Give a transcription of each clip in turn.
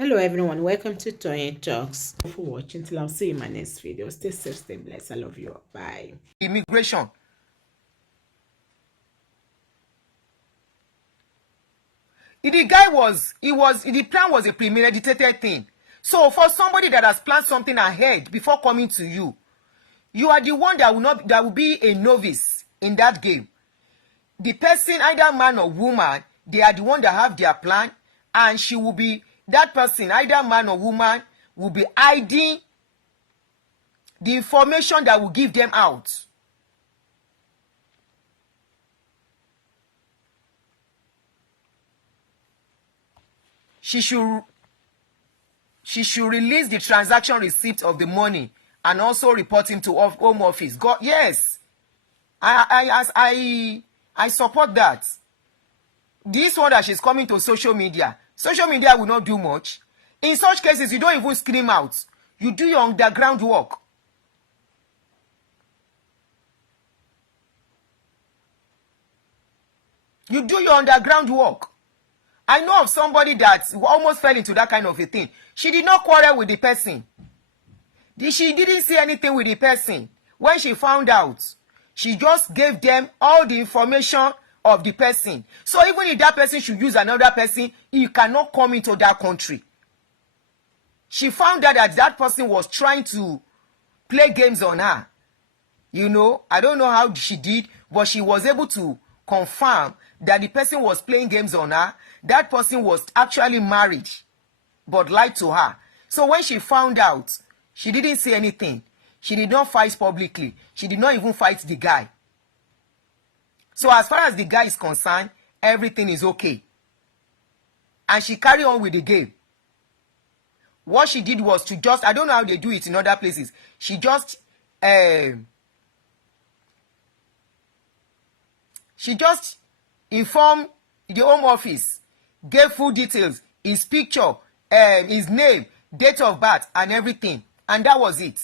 Hello everyone, welcome to Toy Talks. Thank you for watching. Till I'll see you in my next video. Stay safe, stay blessed. I love you. Bye. Immigration. The plan was a premeditated thing. So for somebody that has planned something ahead before coming to you, you are the one that will be a novice in that game. The person, either man or woman, they are the one that have their plan, and she will be, that person, either man or woman, will be hiding the information that will give them out. She should release the transaction receipt of the money and also report him to Home Office. God, yes, I support that. This one that she's coming to social media will not do much. In such cases, you don't even scream out. You do your underground work. You do your underground work. I know of somebody that almost fell into that kind of a thing. She did not quarrel with the person. She didn't say anything with the person. When she found out, she just gave them all the information of the person. So even if that person should use another person, he cannot come into that country. She found out that that person was trying to play games on her. You know, I don't know how she did, but she was able to confirm that the person was playing games on her. That person was actually married, but lied to her. So when she found out, she didn't say anything. She did not fight publicly. She did not even fight the guy. So as far as the guy is concerned, everything is okay. And she carried on with the game. What she did was to just, I don't know how they do it in other places. She just informed the Home Office, gave full details, his picture, his name, date of birth, and everything. And that was it.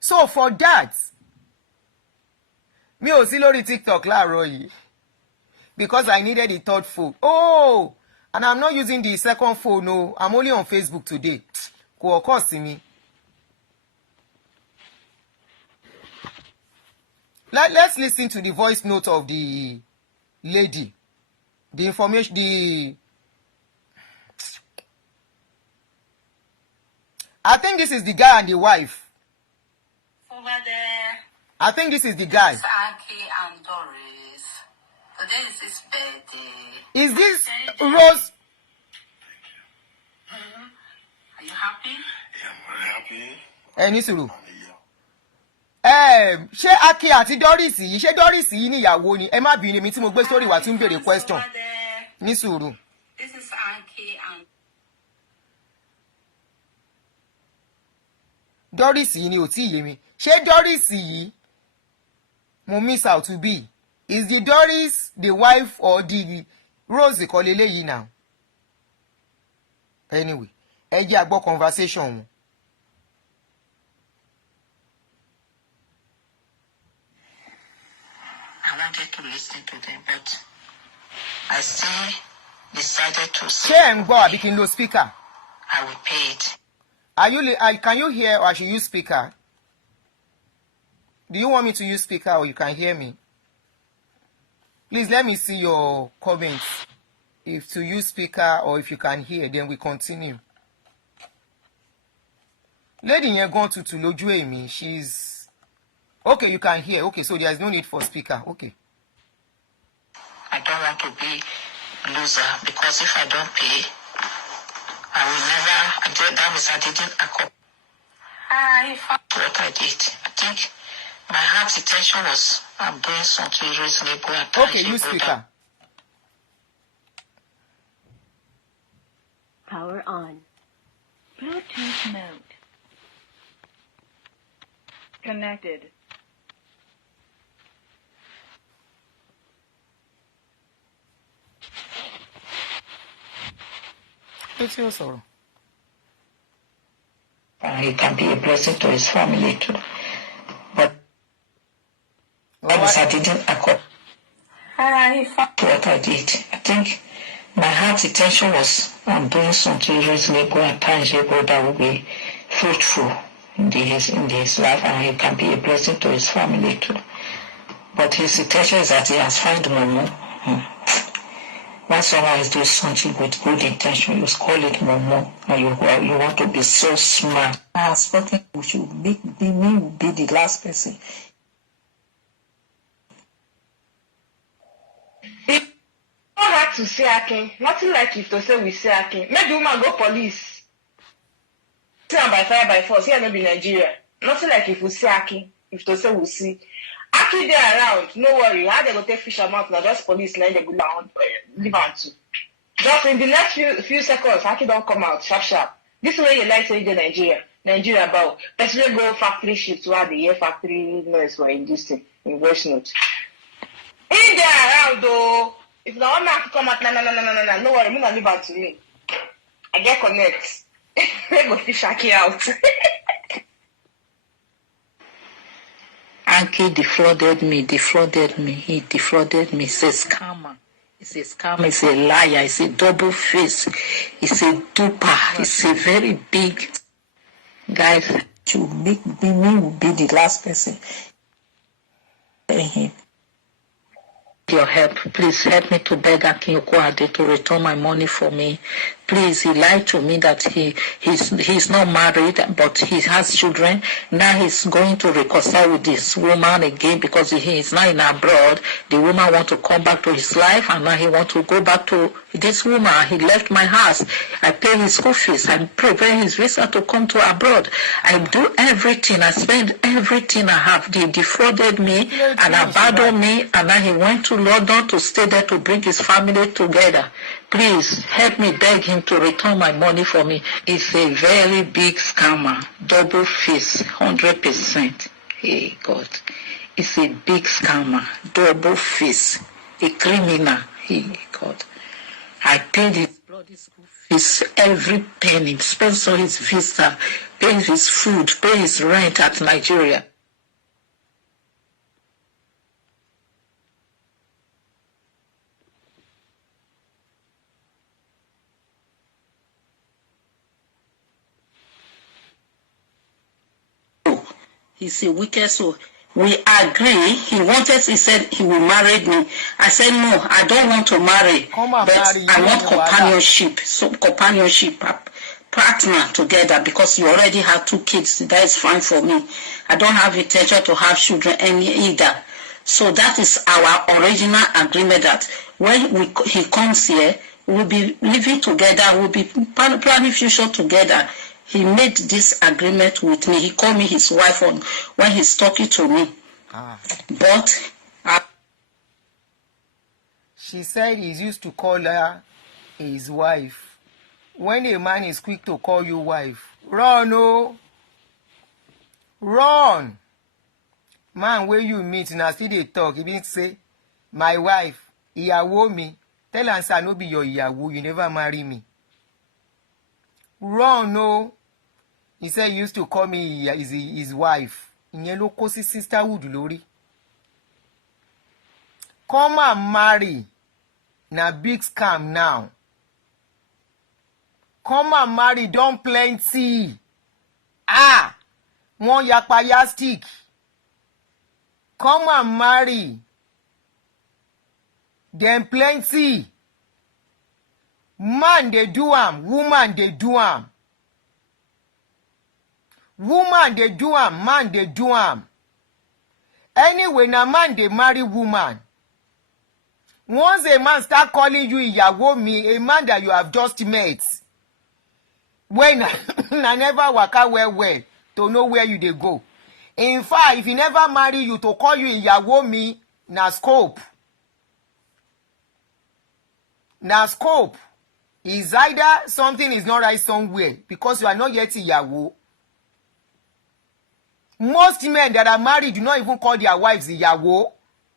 So for that, mi ò sí lórí TikTok láàárọ̀ yìí because I needed the third phone. Oh, and I'm not using the second phone. No, I'm only on Facebook today. Kò occur sí mi. Let's listen to the voice note of the lady. The information, I think this is the guy and the wife. Over there. I think this is the guy. It's Aki and Doris. Today is his birthday. Is this Rose? Are you happy? Yeah, I'm very happy. Ní sùúrù. Ṣé Aki àti Doris yìí, ṣé Doris yìí níyàwó ni? Ẹ má bínú mi tí mo gbé sórí wa tí ń béèrè question. Ní sùúrù. This is Aki and Doris yìí ni ò tí yé mi. Ṣé Doris yìí mo miss out to be? Is the Doris the wife or the Rose kọ́ leléyìí now? Anyway, ẹ jẹ́ a gbọ́ conversation wọn. I wanted to listen to them, but I still decided to say Ṣé ẹ̀ ń gbọ́ àbí kí n lo speaker? I will pay it. Can you hear or I should use speaker? Do you want me to use speaker or you can hear me? Please let me see your comments. If to use speaker or if you can hear, then we continue. Lady yẹn gan tutù lójú èmi. She's okay. You can hear. Okay, so there is no need for speaker. Okay. I don't want to be a loser because if I don't pay, I will never. That means I didn't accomplish what I did. I think my heart's intention was I'm doing something reasonable and Okay, tangible use speaker. Power on. Bluetooth mode. Connected. It's your sorrow. He can be a blessing to his family too. But I didn't accomplish what I did. I think My heart's intention was I'm doing something reasonable and tangible that will be fruitful in his life, and he can be a blessing to his family too. But his intention is that he has found Momo. When someone is doing something with good intention, you call it Momo, and you want to be so smart. I expect we should be the last person. If you had to say Akin, nothing like if to say we say Akin. Make the woman go police. Say am by fire by force. Here no be Nigeria. Nothing like if we say Akin, if to say we see. Akin dey around, no worry. How they go take fish amount now? Just police now they go down, leave am too. Just in the next few seconds, Akin don't come out sharp. This way you like to say Nigeria about. Person go factory shift to have the year factory noise for in this thing, in voice note. In there around though, if the one man come out, no worry, me not leave am to me. I get connect. I go fish Akin out. Anki defrauded me. He defrauded me. He's a scammer. He's a scammer. He's a liar. He's a double face. He's a duper. He's a very big guy. To make me will be the last person. Your help. Please help me to beg Akin Kayode to return my money for me. Please, he lied to me that he's not married, but he has children. Now he's going to reconcile with this woman again because he is now in abroad. The woman wants to come back to his life, and now he wants to go back to this woman. He left my house. I pay his school fees. I prepare his visa to come to abroad. I do everything. I spend everything I have. They defrauded me and abandoned me, and now he went to London to stay there to bring his family together. Please help me beg him to return my money for me. He's a very big scammer, double face, 100%. Hey God, it's a big scammer, double face, a criminal. Hey God, I paid his bloody school fees, every penny, spends on his visa, pays his food, pays his rent at Nigeria. He's a wicked soul. We agree. He said he will marry me. I said, no, I don't want to marry. I want companionship. So companionship, partner together, because you already have 2 kids. That is fine for me. I don't have intention to have children either. So that is our original agreement that when he comes here, we'll be living together, we'll be planning future together. He made this agreement with me. He called me his wife when he's talking to me. But she said he used to call her his wife. When a man is quick to call you wife, run, oh, run. Man, where you meet, now still they talk. He didn't say, my wife, ìyàwó mi. Tell her, say, no be your ìyàwó, you never marry me. Run, no. He said he used to call me his wife. Ìyẹn ló kó sí sisterhood lórí. Come and marry. Na big scam now. Come and marry, don't plenty. One yapaya stick. Come and marry. Then plenty. Man they do am, woman they do am. Woman they do am, man they do am. Anyway, na man they marry woman. Once a man start calling you ìyàwó mi, a man that you have just met, when I never waka well to know where you they go. In fact, if he never marry you to call you ìyàwó mi, na scope. Na scope. Is either something is not right somewhere because you are not yet ìyàwó. Most men that are married do not even call their wives ìyàwó.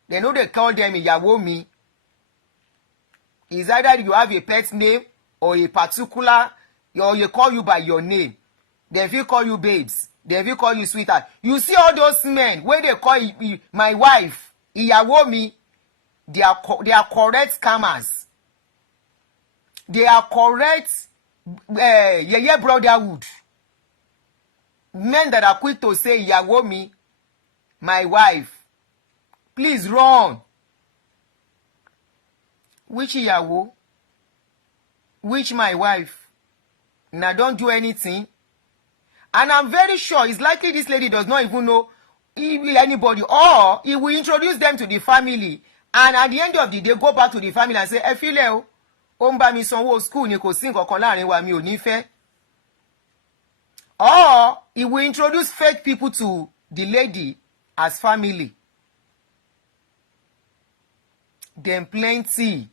They know they call them ìyàwó mi. Is either you have a pet name or a particular, or you call you by your name. They will call you babes. They will call you sweetheart. You see all those men when they call my wife ìyàwó mi, they are correct scammers. They are correct yeye brotherhood. Men that are quick to say, ìyàwó mi, my wife, please run. Which ìyàwó? Which my wife? Now don't do anything. And I'm very sure it's likely this lady does not even know anybody, or he will introduce them to the family, and at the end of the day go back to the family and say, ẹ filẹ̀ o, ó ń bá mi sanwó school ni kò sí nǹkan kan láàrin wa, mi ò ní fẹ́. Or he will introduce fake people to the lady as family. Then plenty.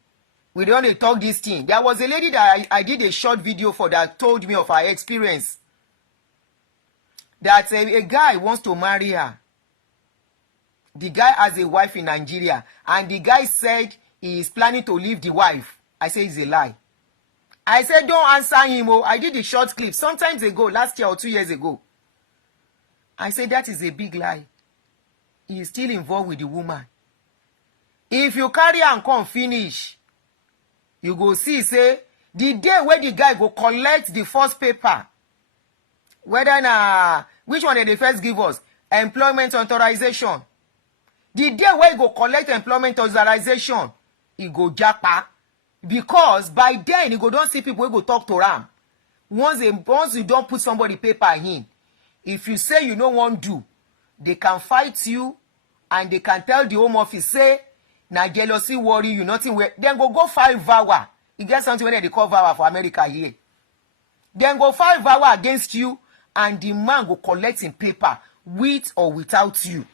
We don't dey talk this thing. There was a lady that I did a short video for that told me of her experience. That a guy wants to marry her. The guy has a wife in Nigeria, and the guy said he is planning to leave the wife. I say it's a lie. I said don't answer him. Oh, I did a short clip sometimes ago, last year or 2 years ago. I said that is a big lie. He is still involved with the woman. If you carry and come finish, you go see, say, the day where the guy go collect the first paper, whether na which one they first give us, employment authorization. The day where he go collect employment authorization, he go japa. Because by then, he go don't see people who go talk to him. Once you don't put somebody paper in, if you say you don't want to do, they can fight you, and they can tell the home office, say, na jealousy worry you, nothing. Then go file VAWA. You get something when they call VAWA for America here. Then go file VAWA against you, and the man go collect in paper, with or without you.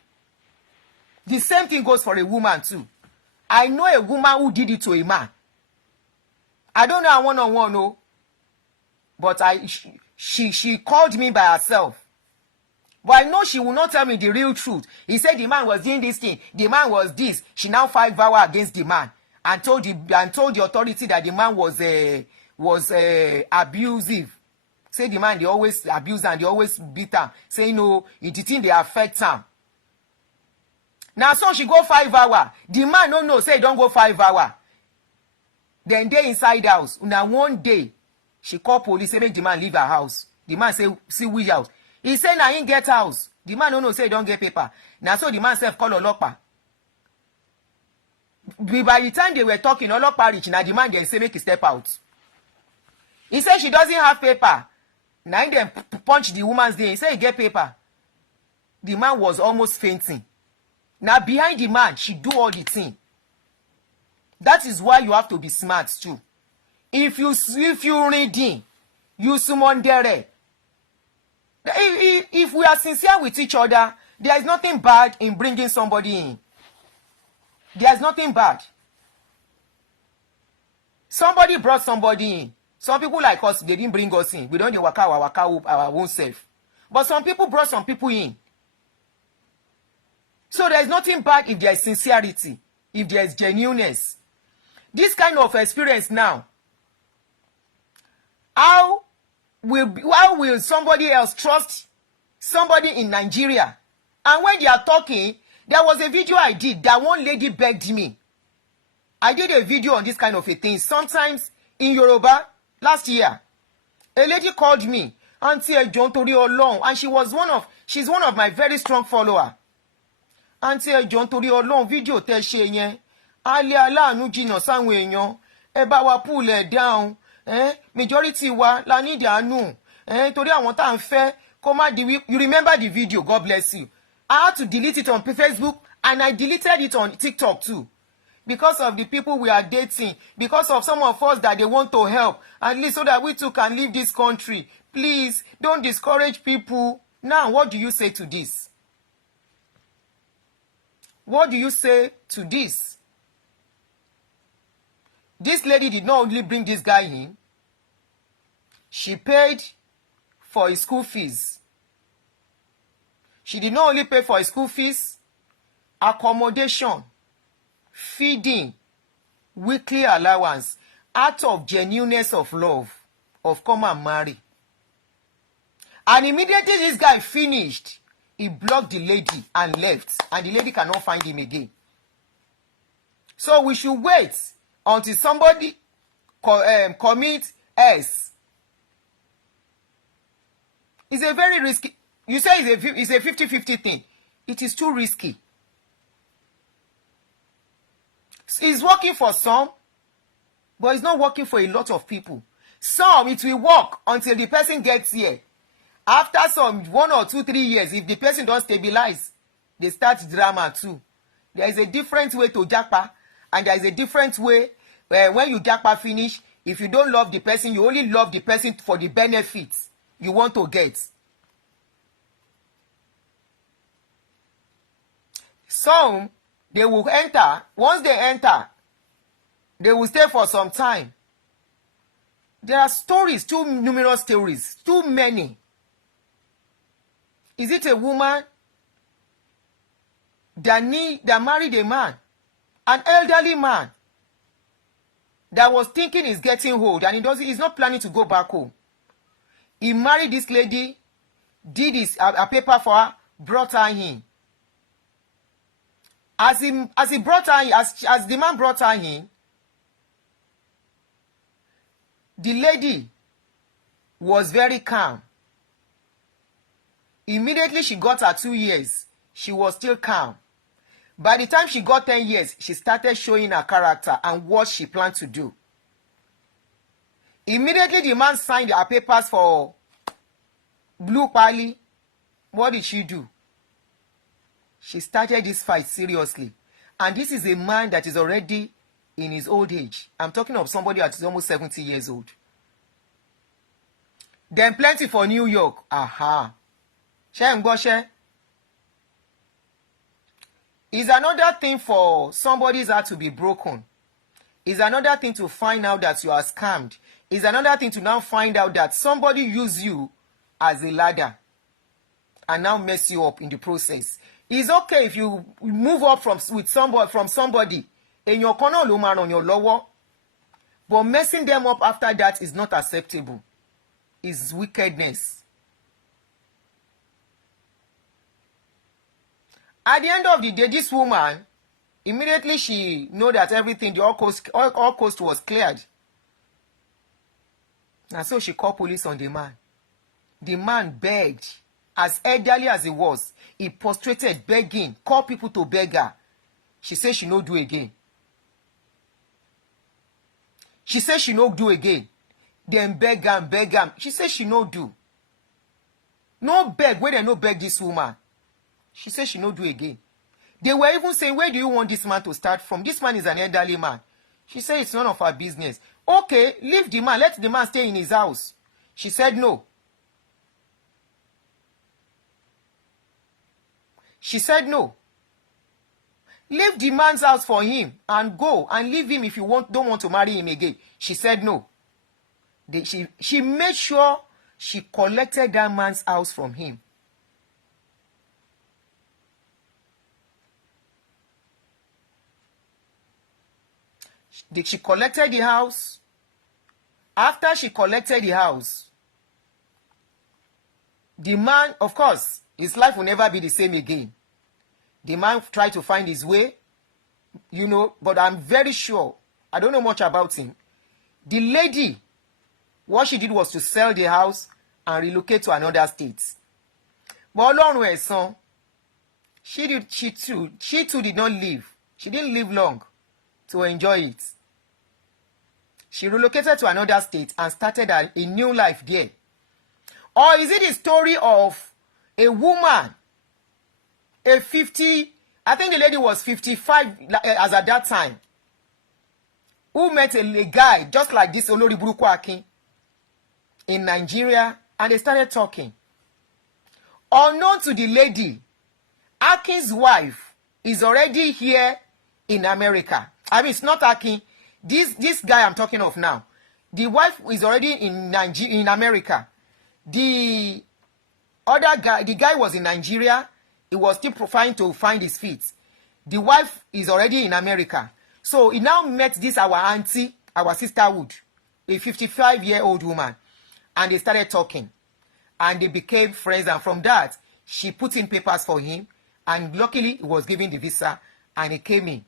The same thing goes for a woman too. I know a woman who did it to a man. I don't know her one-on-one, no. But she called me by herself. But I know she will not tell me the real truth. He said the man was doing this thing. The man was this. She now filed VAWA against the man and told the authority that the man was abusive. Say the man, they always abuse and they always beat him. Say no, it think they affect him. Now so she go file VAWA. The man no say don't go file VAWA. Then they inside house. Now one day she call police, say make the man leave her house. The man say see which house. He say na him get house. The man no say don't get paper. Now so the man self call Olopa. By the time they were talking, Olopa reach. Now the man then say make he step out. He say she doesn't have paper. Now he then punch the woman's day. He say he get paper. The man was almost fainting. Now behind the man, she do all the thing. That is why you have to be smart too. If you reading, you summon there. If we are sincere with each other, there is nothing bad in bringing somebody in. There is nothing bad. Somebody brought somebody in. Some people like us, they didn't bring us in. We don't waka our own self. But some people brought some people in. So there is nothing bad if there is sincerity, if there is genuineness. This kind of experience now, how will somebody else trust somebody in Nigeria? And when they are talking, there was a video I did that one lady begged me. I did a video on this kind of a thing sometimes in Yoruba last year. A lady called me, Auntie Ejon Tori Olorun, and she's one of my very strong follower. Auntie Ejon Tori Olorun, video tẹ́ ṣe yẹn. Ale aláàánú jìnnà sáwọn èèyàn. Ẹ bá wa pull it down. Majority wa la need àánú. Torí àwọn tá ń fẹ́ kó má di you remember the video, God bless you. I had to delete it on Facebook, and I deleted it on TikTok too. Because of the people we are dating, because of some of us that they want to help, at least so that we too can leave this country. Please, don't discourage people. Now, what do you say to this? What do you say to this? This lady did not only bring this guy in, she paid for his school fees. She did not only pay for his school fees, accommodation, feeding, weekly allowance, out of genuineness of love, of come and marry. And immediately this guy finished, he blocked the lady and left, and the lady cannot find him again. So we should wait until somebody commit S. It's a very risky. You say it's a 50-50 thing. It is too risky. It's working for some, but it's not working for a lot of people. Some, it will work until the person gets here. After some 1 or 2, 3 years, if the person don't stabilize, they start drama too. There is a different way to japa, and there is a different way when you japa finish. If you don't love the person, you only love the person for the benefits you want to get. Some, they will enter. Once they enter, they will stay for some time. There are stories, too numerous stories, too many. Is it a woman that married a man, an elderly man, that was thinking he's getting old and he's not planning to go back home? He married this lady, did a paper for her, brought her in. As the man brought her in, the lady was very calm. Immediately she got her 2 years, she was still calm. By the time she got 10 years, she started showing her character and what she planned to do. Immediately the man signed her papers for Blue Pali. What did she do? She started this fight seriously. And this is a man that is already in his old age. I'm talking of somebody that is almost 70 years old. Then plenty for New York. Aha. Is another thing for somebody's heart to be broken. Is another thing to find out that you are scammed. Is another thing to now find out that somebody used you as a ladder and now mess you up in the process. It's okay if you move up from somebody in your corner on your lower, but messing them up after that is not acceptable. It's wickedness. At the end of the day, this woman, immediately she know that everything, the all coast was cleared. And so she called police on the man. The man begged. As elderly as he was, he prostrated, begging, called people to beg her. She said she no do again. She said she no do again. Then beg am. She said she no do. No beg, where they no beg this woman. She said she no do again. They were even saying, where do you want this man to start from? This man is an elderly man. She said it's none of her business. Okay, leave the man. Let the man stay in his house. She said no. She said no. Leave the man's house for him and go and leave him if you don't want to marry him again. She said no. She made sure she collected that man's house from him. She collected the house. After she collected the house, the man, of course, his life will never be the same again. The man tried to find his way, but I'm very sure, I don't know much about him. The lady, what she did was to sell the house and relocate to another state. But Ọlọ́run ẹ̀san, she too did not live. She didn't live long to enjoy it. She relocated to another state and started a new life there. Or is it the story of a woman, I think the lady was 55 as at that time, who met a guy just like this Olori Buruku Akin in Nigeria, and they started talking. Unknown to the lady, Akin's wife is already here in America. I mean, it's not Akin. This guy I'm talking of now, the wife is already in America. The other guy, the guy was in Nigeria. He was still trying to find his feet. The wife is already in America. So he now met this our auntie, our sisterhood, a 55-year-old woman. And they started talking. And they became friends. And from that, she put in papers for him. And luckily, he was given the visa. And he came in.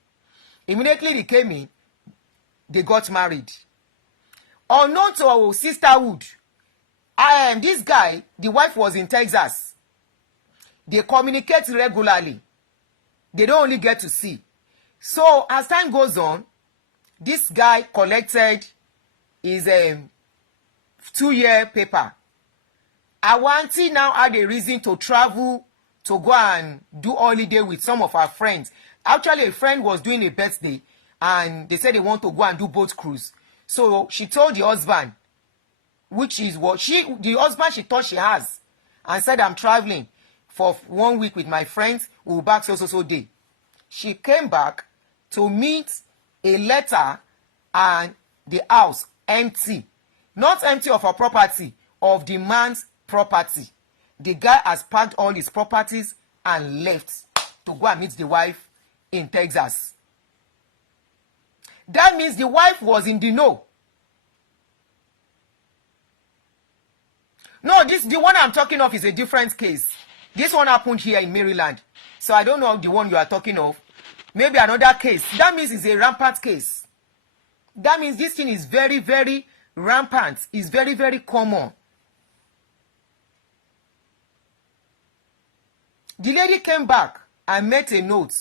Immediately he came in, they got married. Unknown to our sisterhood, this guy, the wife was in Texas. They communicate regularly. They don't only get to see. So as time goes on, this guy collected his 2-year paper. Our auntie now had a reason to travel to go and do holiday with some of her friends. Actually, a friend was doing a birthday, and they said they want to go and do boat cruise. So she told the husband, which is what the husband she thought she has, and said, I'm traveling for 1 week with my friends. We'll be back so day. She came back to meet a letter and the house empty. Not empty of her property, of the man's property. The guy has packed all his properties and left to go and meet the wife in Texas. That means the wife was in the know. No, the one I'm talking of is a different case. This one happened here in Maryland. So I don't know the one you are talking of. Maybe another case. That means it's a rampant case. That means this thing is very, very rampant. It's very, very common. The lady came back and made a note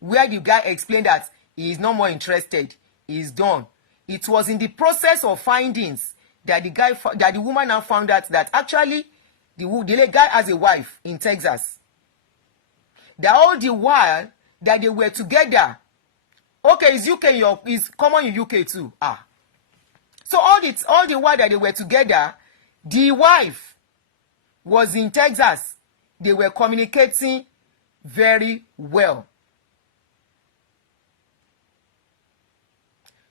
where the guy explained that he is no more interested. He is done. It was in the process of findings that the woman now found out that actually the guy has a wife in Texas. That all the while that they were together. Okay, it's UK, it's common in UK too. So all the while that they were together, the wife was in Texas. They were communicating very well.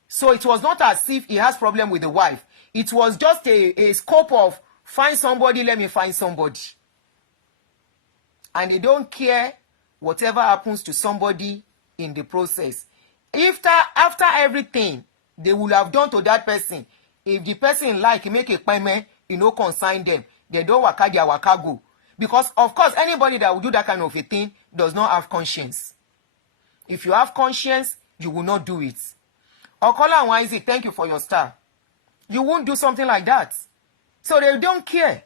So it was not as if he has problem with the wife. It was just a scope of find somebody, let me find somebody. And they don't care whatever happens to somebody in the process. After everything they will have done to that person, if the person make a payment, consign them. They don't waka their waka go. Because, of course, anybody that will do that kind of a thing does not have conscience. If you have conscience, you will not do it. Okola and Waizi, thank you for your star. You won't do something like that. So they don't care.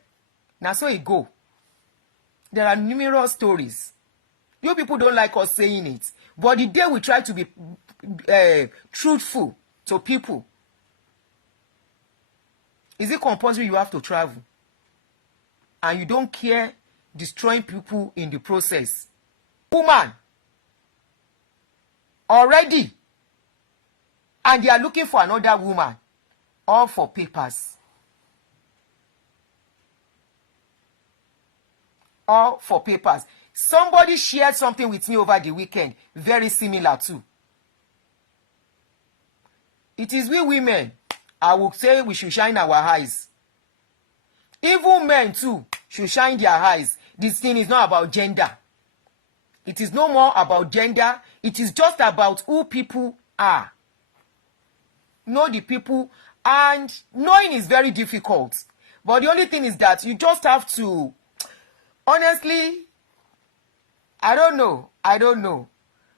Now so it go. There are numerous stories. You people don't like us saying it. But the day we try to be truthful to people, is it compulsory you have to travel? And you don't care destroying people in the process. Woman, already, and they are looking for another woman, all for papers. All for papers. Somebody shared something with me over the weekend, very similar too. It is we women, I would say we should shine our eyes. Even men too should shine their eyes. This thing is not about gender. It is no more about gender. It is just about who people are. Know the people, and knowing is very difficult. But the only thing is that you just have to, honestly, I don't know.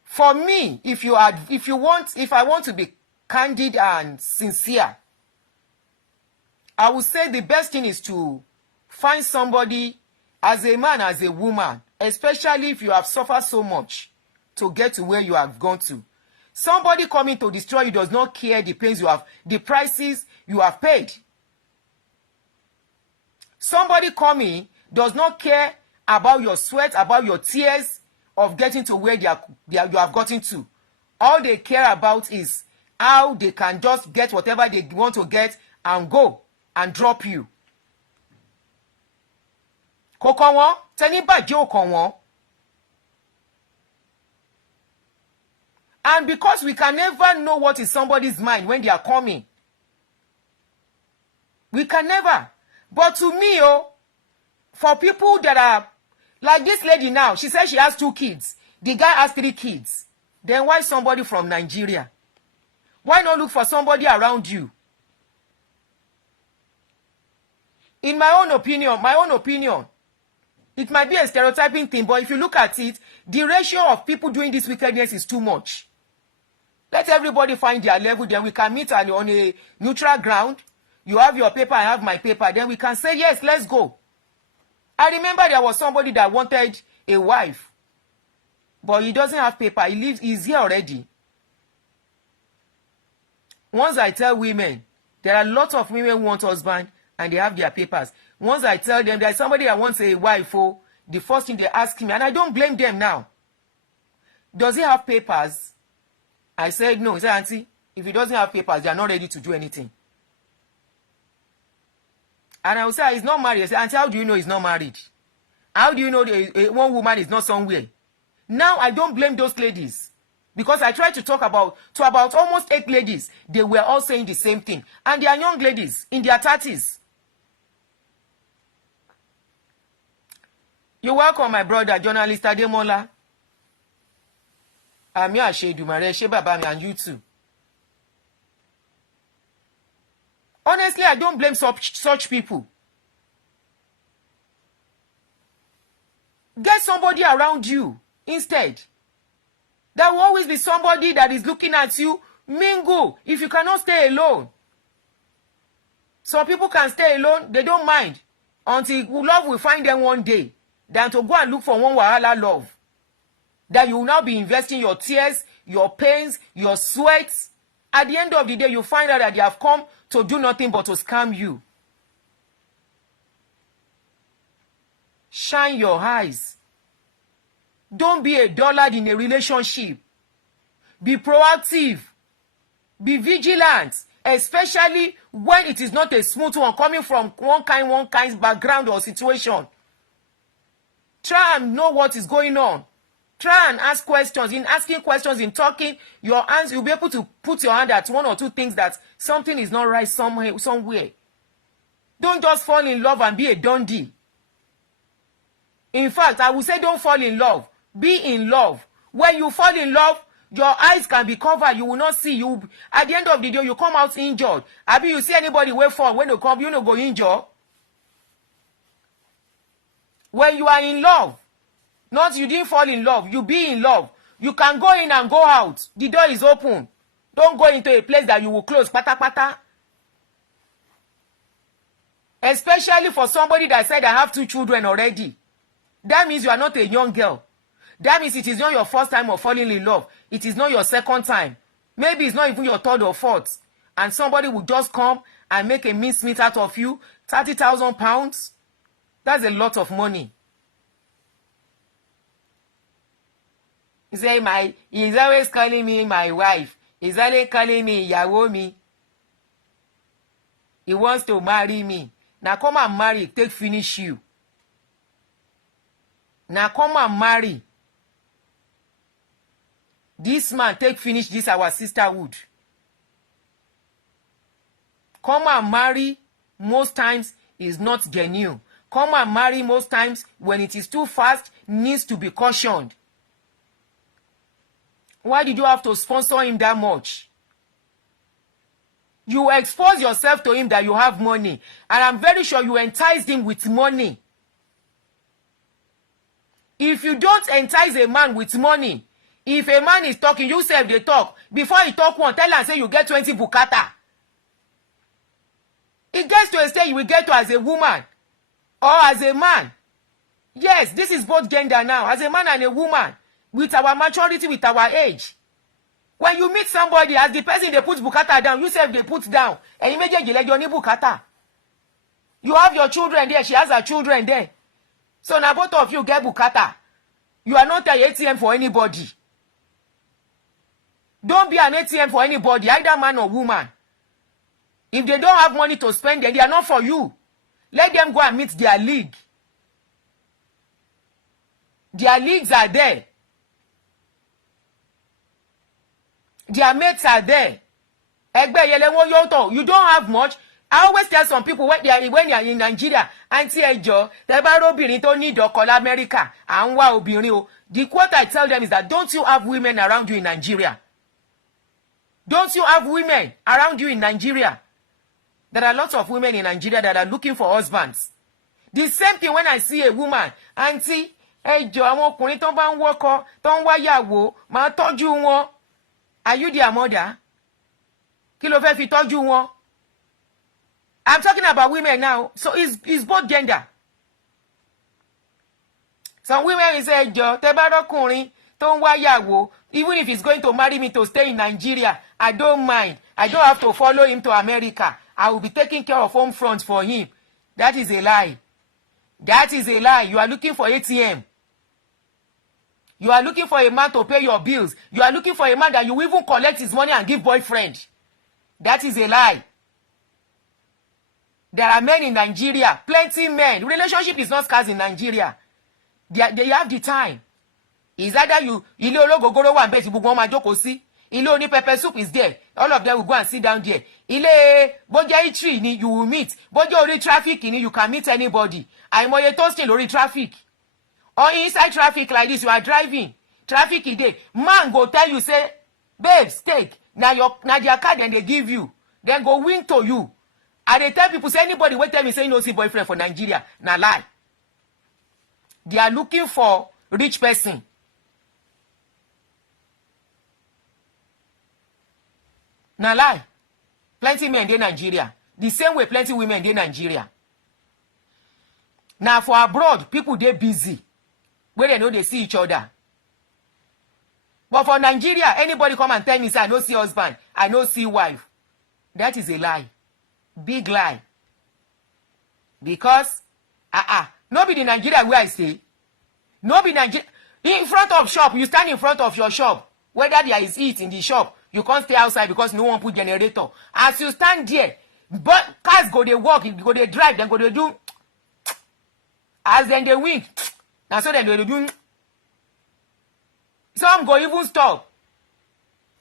For me, if I want to be candid and sincere, I would say the best thing is to find somebody, as a man, as a woman, especially if you have suffered so much to get to where you have gone to. Somebody coming to destroy you does not care the pains you have, the prices you have paid. Somebody coming does not care about your sweat, about your tears of getting to where you have gotten to. All they care about is how they can just get whatever they want to get and go and drop you. Kokonwo, teniba jo konwo. And because we can never know what is somebody's mind when they are coming. We can never. But to me, for people that are, like this lady now, she says she has 2 kids. The guy has 3 kids. Then why somebody from Nigeria? Why not look for somebody around you? In my own opinion, it might be a stereotyping thing, but if you look at it, the ratio of people doing this wickedness is too much. Let everybody find their level, then we can meet on a neutral ground. You have your paper, I have my paper. Then we can say, yes, let's go. I remember there was somebody that wanted a wife, but he doesn't have paper. He's here already. Once I tell women, there are lots of women who want husband and they have their papers. Once I tell them there's somebody that wants a wife, the first thing they ask me, and I don't blame them now, does he have papers? I said no. He said, auntie, if he doesn't have papers, they are not ready to do anything. And I will say, he's not married. I say, auntie, how do you know he's not married? How do you know one woman is not somewhere? Now I don't blame those ladies. Because I tried to talk about almost 8 ladies. They were all saying the same thing. And they are young ladies in their 30s. You're welcome, my brother, journalist Ademola. I'm here, Shedumare, Shebabami, and you too. Honestly, I don't blame such people. Get somebody around you instead. There will always be somebody that is looking at you. Mingle if you cannot stay alone. Some people can stay alone, they don't mind. Until love will find them one day. Than to go and look for one wahala love. That you will now be investing your tears, your pains, your sweats. At the end of the day, you find out that they have come to do nothing but to scam you. Shine your eyes. Don't be a dullard in a relationship. Be proactive. Be vigilant. Especially when it is not a smooth one coming from one kind background or situation. Try and know what is going on. Try and ask questions. In asking questions, in talking, your hands, you'll be able to put your hand at 1 or 2 things that something is not right somewhere. Don't just fall in love and be a dundee. In fact, I would say don't fall in love. Be in love. When you fall in love, your eyes can be covered. You will not see. At the end of the day, you come out injured. Abi, you see anybody way fall when you come, you no go injure. When you are in love, not you didn't fall in love, you be in love. You can go in and go out. The door is open. Don't go into a place that you will close. Pata pata. Especially for somebody that said, I have 2 children already. That means you are not a young girl. That means it is not your first time of falling in love. It is not your second time. Maybe it's not even your 3rd or 4th. And somebody will just come and make a mincemeat out of you. 30,000 pounds. That's a lot of money. He say he's always calling me my wife. He's always calling me ìyàwó mi. He wants to marry me. Now come and marry, take finish you. Now come and marry. This man take finish this our sisterhood. Come and marry most times is not genuine. Come and marry most times when it is too fast needs to be cautioned. Why did you have to sponsor him that much? You expose yourself to him that you have money. And I'm very sure you enticed him with money. If you don't entice a man with money, if a man is talking, you self they talk. Before he talk one, tell and say you get 20 bukata. It gets to a stage you will get to as a woman or as a man. Yes, this is both gender now. As a man and a woman. With our maturity, with our age. When you meet somebody, as the person they put bukata down, you self they put down. And immediately let your bukata. You have your children there, she has her children there. So now both of you get bukata. You are not an ATM for anybody. Don't be an ATM for anybody, either man or woman. If they don't have money to spend, they are not for you. Let them go and meet their league. Their leagues are there. Their mates are there. You don't have much. I always tell some people when they are in Nigeria, Auntie Ejo, need America, the quote I tell them is that don't you have women around you in Nigeria? Don't you have women around you in Nigeria? There are lots of women in Nigeria that are looking for husbands. The same thing when I see a woman, Auntie Ejo, are you their mother? Kí ló fẹ́ fi tọ́jú wọn? I'm talking about women now. So it's both gender. Some women say, "Jo, tebaro don't wáyàwó. Even if he's going to marry me to stay in Nigeria, I don't mind. I don't have to follow him to America. I will be taking care of home front for him." That is a lie. That is a lie. You are looking for ATM. You are looking for a man to pay your bills. You are looking for a man that you will even collect his money and give boyfriend. That is a lie. There are men in Nigeria, plenty men. Relationship is not scarce in Nigeria. They have the time. It's either you, ilé ológogoro wà ńbẹ̀ tí gbogbo wọn máa jókòó sí. Ilé oní pepper soup is there. All of them will go and sit down there. Ilé bójá eatery ni you will meet. Bójá orí traffic ni you can meet anybody. Àìmọye toasting lórí traffic. Or inside traffic like this, you are driving. Traffic is there. Man go tell you, say, babe, steak. Now their card and they give you. Then go win to you. And they tell people, say, anybody will tell me, say, no, see boyfriend for Nigeria. Now lie. They are looking for rich person. Now lie. Plenty men in Nigeria. The same way plenty women in Nigeria. Now for abroad, people they busy. Where they know they see each other. But for Nigeria, anybody come and tell me, say, I don't see husband, I don't see wife. That is a lie. Big lie. Because, no be the Nigeria where I stay. No be Nigeria. In front of shop, you stand in front of your shop. Whether there is heat in the shop, you can't stay outside because no one put generator. As you stand there, but cars go they walk, go they drive, then go they do. As then they win. Now so then they do. Some go even stop.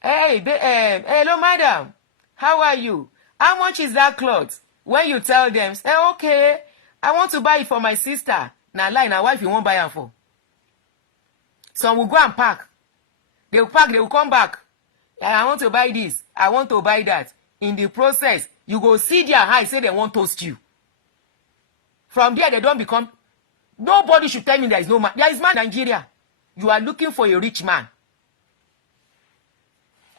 Hey, hello madam, how are you? How much is that cloth? When you tell them, say, okay, I want to buy it for my sister. Now lie, now wife you won't buy it for. Some will go and pack. They will pack, they will come back. I want to buy this, I want to buy that. In the process, you go see their eyes, say they won't toast you. From there, they don't become. Nobody should tell me there is no man. There is man in Nigeria. You are looking for a rich man.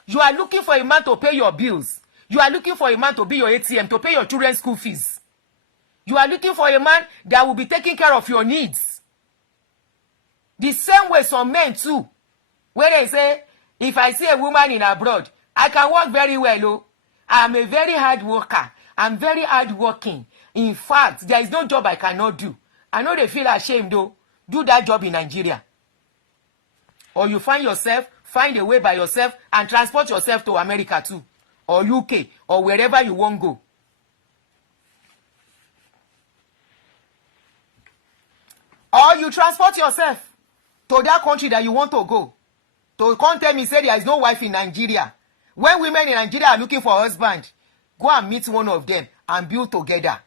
You are looking for a man to pay your bills. You are looking for a man to be your ATM, to pay your children's school fees. You are looking for a man that will be taking care of your needs. The same way some men too. Where they say, if I see a woman in abroad, I can work very well. Oh. I'm a very hard worker. I'm very hard working. In fact, there is no job I cannot do. I know they feel ashamed though. Do that job in Nigeria. Or you find a way by yourself and transport yourself to America too. Or UK. Or wherever you won't go. Or you transport yourself to that country that you want to go. To come tell me, say there is no wife in Nigeria. When women in Nigeria are looking for a husband, go and meet one of them and build together.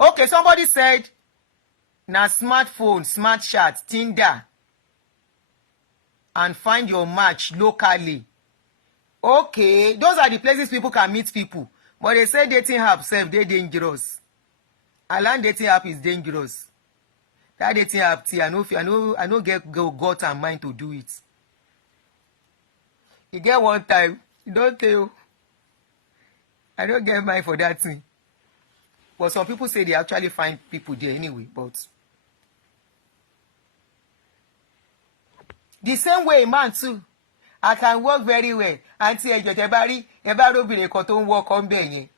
Okay, somebody said, na smartphone, smart chat, Tinder, and find your match locally. Okay, those are the places people can meet people. But they say dating app self, they're dangerous. I learned dating app is dangerous. That dating app, I know get gut and mind to do it. You get one time, you don't tell. I don't get mind for that thing. But some people say they actually find people there anyway. But the same way, man too. I can work very well. Auntie Ejo Tebari, Ebaro be a cotton work on Benye.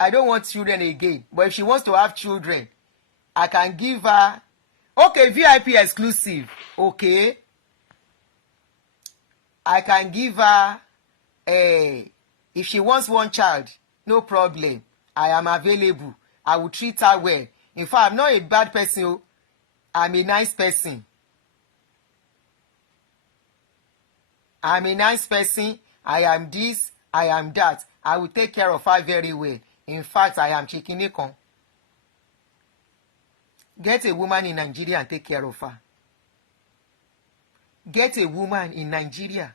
I don't want children again. But if she wants to have children, I can give her. Okay, VIP exclusive. Okay. I can give her if she wants one child, no problem. I am available. I will treat her well. In fact, I'm not a bad person. I'm a nice person. I'm a nice person. I am this. I am that. I will take care of her very well. In fact, I am Chikinekon. Get a woman in Nigeria and take care of her. Get a woman in Nigeria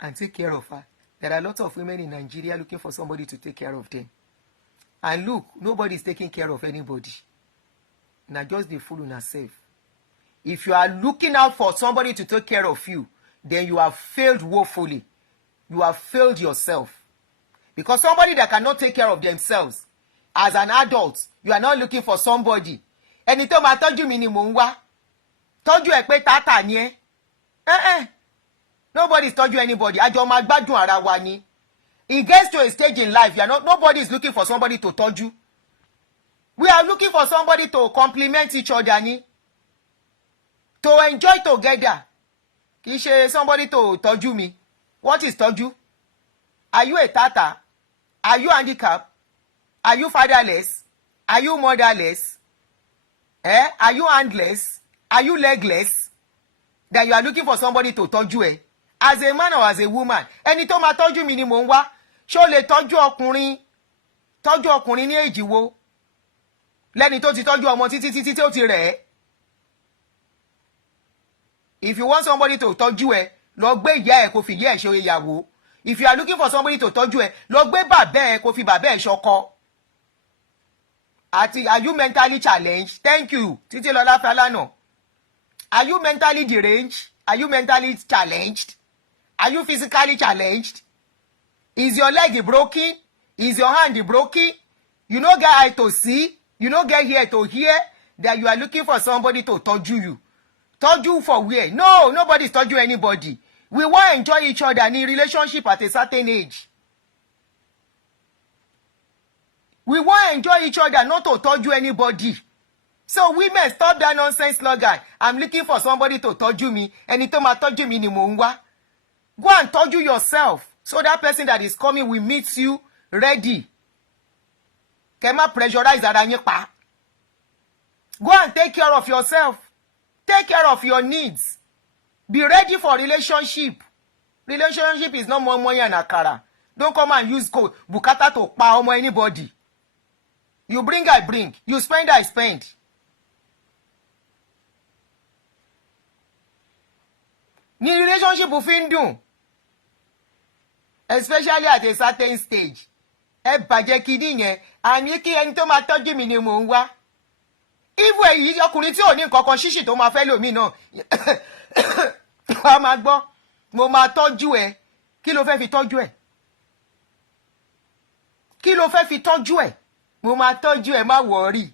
and take care of her. There are lots of women in Nigeria looking for somebody to take care of them. And look, nobody is taking care of anybody. Now just the fool on herself. If you are looking out for somebody to take care of you, then you have failed woefully. You have failed yourself. Because somebody that cannot take care of themselves, as an adult, you are not looking for somebody. Ẹni tó máa tọ́jú mi ni mò ń wá. Tọ́jú ẹ pé tata ni ẹ́. Nobody is tọ́jú anybody. Àjọ máa gbádùn ara wa ni. It gets to a stage in life, nobody is looking for somebody to tọ́jú. We are looking for somebody to complement each other ni. To enjoy together. Kì í ṣe somebody to tọ́jú mi. What is tọ́jú? Are you a tata? Are you handicapped? Are you fatherless? Are you motherless? Are you handless? Are you legless? That you are looking for somebody to tọ́jú ẹ. As a man or as a woman, ẹni tó máa tọ́jú mi ni mò ń wá. Ṣé o lè tọ́jú ọkùnrin ní èjì wo? Lẹ́ni tó ti tọ́jú ọmọ títí tí ó ti rẹ̀ ẹ́. If you want somebody to tọ́jú ẹ, lọ gbé ìyá ẹ kó fi ìyá ẹ ṣe ìyàwó. If you are looking for somebody to tọ́jú ẹ, lọ gbé bàbá ẹ kó fi bàbá ẹ ṣọkọ. Àti are you mentally challenged? Thank you, Títílọlá Falana. Are you mentally deranged? Are you mentally challenged? Are you physically challenged? Is your leg broken? Is your hand broken? You no get eye to see? You no get ear to hear? That you are looking for somebody to tọ́jú you. Tọ́jú for where? No, nobody is tọ́jú anybody. We want to enjoy each other in relationship at a certain age. We want to enjoy each other, not to tọ́jú anybody. So women, stop that nonsense slogan. I'm looking for somebody to tọ́jú mi. Ẹni tó máa tọ́jú mi ni mò ń wá. Go and tọ́jú yourself. So that person that is coming will meet you ready. Kẹ́ má pressurize ara yín pa. Go and take care of yourself. Take care of your needs. Be ready for relationship. Relationship is not more money and akara. Don't come and use bùkátà to pa ọmọ anybody. You bring, I bring. You spend, I spend. Ni relationship fi ń dùn. Especially at a certain stage. Ẹ bàjẹ́ kìíní yẹn. Àní kí ẹni tó máa tọ́jú mi ni mò ń wá. Ibu èyí ọkùnrin tí ò ní nǹkan kan ṣíṣì tó máa fẹ́ lòmí náà. Wàá máa gbọ́. Mo máa tọ́jú ẹ. Kí ló fẹ́ fi tọ́jú ẹ? Kí ló fẹ́ fi tọ́jú ẹ? Mo máa tọ́jú ẹ, má worry.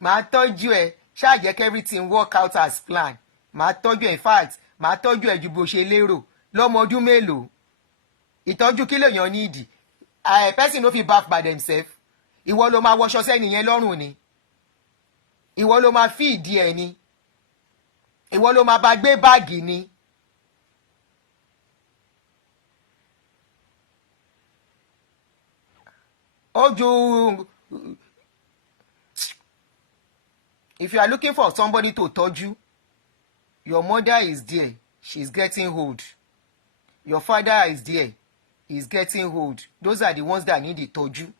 Màá tọ́jú ẹ. Ṣáà jẹ́ kí everything work out as planned. Màá tọ́jú ẹ, in fact, màá tọ́jú ẹ ju bó ṣe lérò. Lọ́mọ ọdún mélòó? Ìtọ́jú kí lèèyàn nídìí? Person no fit bath by themselves. Ìwọ ló máa wọṣọ sẹ́ni yẹn lọ́rùn ni. Ìwọ ló máa fi ìdí ẹ ni. Ìwọ ló máa bá gbé báàgì ni. Ojú. If you are looking for somebody to tọ́jú, your mother is there. She's getting old. Your father is there. He's getting old. Those are the ones that need the tọ́jú.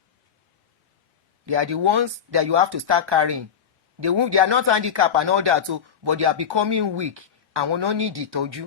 They are the ones that you have to start carrying. They are not handicapped and all that, but they are becoming weak. And will not need the tọ́jú.